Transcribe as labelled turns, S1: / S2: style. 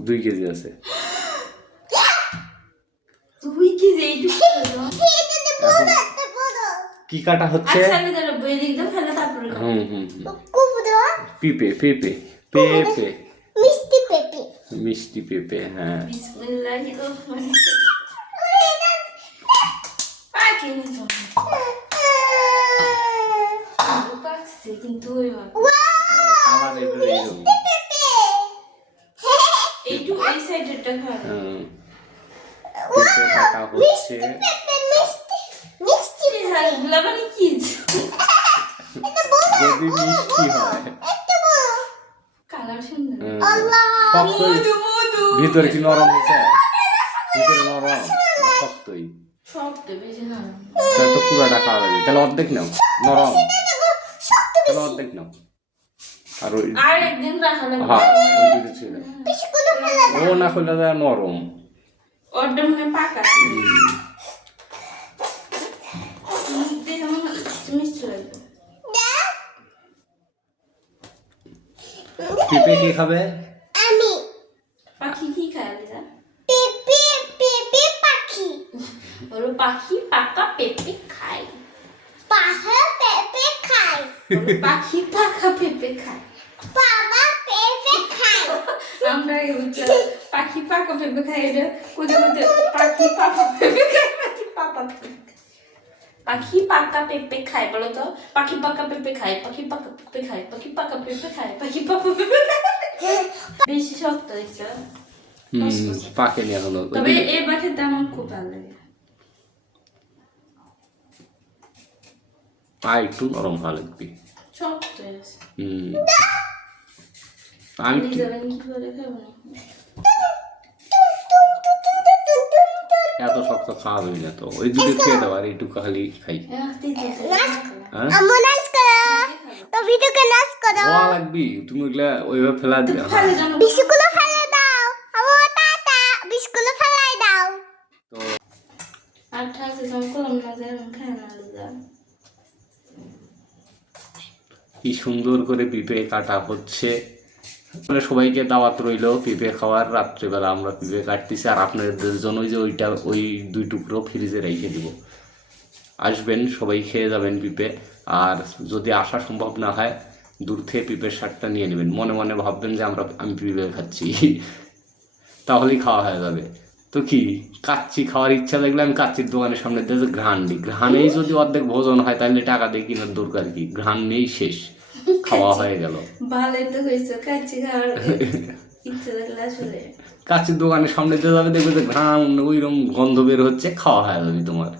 S1: দুই কেজি আছে।
S2: কি
S1: কাটা হচ্ছে?
S2: আচ্ছা।
S1: হুম। পিপে পেঁপে পেঁপে।
S3: মিষ্টি পেঁপে।
S1: মিষ্টি পেঁপে হ্যাঁ।
S2: কিন্তু খাবে।
S1: কাটা হচ্ছে।
S3: মিষ্টি
S2: মানে কি?
S1: যদি মিষ্টি হয়।
S2: কালার সুন্দর
S1: ভিতরে কি নরম হয়েছে? ভিতরে নরম শক্তই?
S2: সব তো বেশি
S1: তাহলে তো পুরাটা খাওয়া যাবে। তাহলে অর্ধেক নাও। নরম। তাহলে অর্ধেক নাও। আর ওই
S2: আর একদিন রাখা লাগবে।
S1: হ্যাঁ ও না করলে যায় নরম
S2: ওটা মনে পাকা
S1: পেঁপে কি খাবে
S3: আমি
S2: পাখি কি খায়
S3: পেঁপে পেঁপে পাখি
S2: ওর পাখি পাকা পেঁপে খায়
S3: পাহাড় পেঁপে খায়
S2: পাখি পাকা পেঁপে খায়
S3: বাবা পেঁপে খায়
S2: আমরা এই হচ্ছে পাখি পাকা পেঁপে খাই এটা কোথায় কোথায় পাখি পাকা পেঁপে খায় পাখি পাকা পেঁপে খায়। পাখি পাকা পেঁপে খায় বলো তো। পাখি পাকা পেঁপে খায় পাখি পাকা পেঁপে খায় পাখি পাকা পেঁপে খায় পাখি পাকা পেঁপে খায়। বেশি শক্ত হয়েছে।
S1: হুম পাকেনি এখনও
S2: তবে এই পাখিটা আমার খুব ভালো লাগে।
S1: পা একটু নরম ভালো লাগবে।
S2: শক্ত
S1: হুম। আমি কি-
S2: করে খাবেন
S1: এত শক্ত খাওয়া হই না তো ওই দুটো খেয়ে দাও আর এইটুকু খালি খাই।
S2: হ্যাঁ?
S1: হ্যাঁ লাগবি তুমি ওগুলা ওইভাবে ফেলা হ্যাঁ।
S3: দাও। আমু টাটা বিস্কুটগুলো ফেলাই দাও।
S1: তো
S2: আর ঠাকুর আমি করলাম না যে আমি খাই না লিজা
S1: কি সুন্দর করে পিঁপে কাটা হচ্ছে। মানে সবাইকে দাওয়াত রইল, পিঁপে খাওয়ার, রাত্রেবেলা আমরা পিঁপে কাটতেছি, আর আপনাদের জন্য যে ওইটা, ওই দুই টুকরো ফ্রিজে রেখে দিব। আসবেন, সবাই খেয়ে যাবেন পিঁপে, আর যদি আসা সম্ভব না হয়, দূর থেকে পিঁপের শাকটা নিয়ে নেবেন। মনে মনে ভাববেন যে আমরা, আমি পিঁপে খাচ্ছি। তাহলেই খাওয়া হয়ে যাবে। তো কি, কাচ্চি খাওয়ার ইচ্ছা দেখলে আমি কাচ্চির দোকানের সামনে দিয়ে ঘ্রাণ দিই। ঘ্রাণেই যদি অর্ধেক ভোজন হয়, তাহলে টাকা দিয়ে কেনার দরকার কি? ঘ্রাণ নেই শেষ। খাওয়া হয়ে গেল।
S2: ভালোই তো হয়েছে কাচ্চি খাওয়ার ইচ্ছে থাকলে আসলে।
S1: কাচ্চির দোকানের সামনে দিয়ে যাবে দেখবে যে ঘ্রাম ওইরকম গন্ধ বের হচ্ছে খাওয়া হয়ে যাবে তোমার।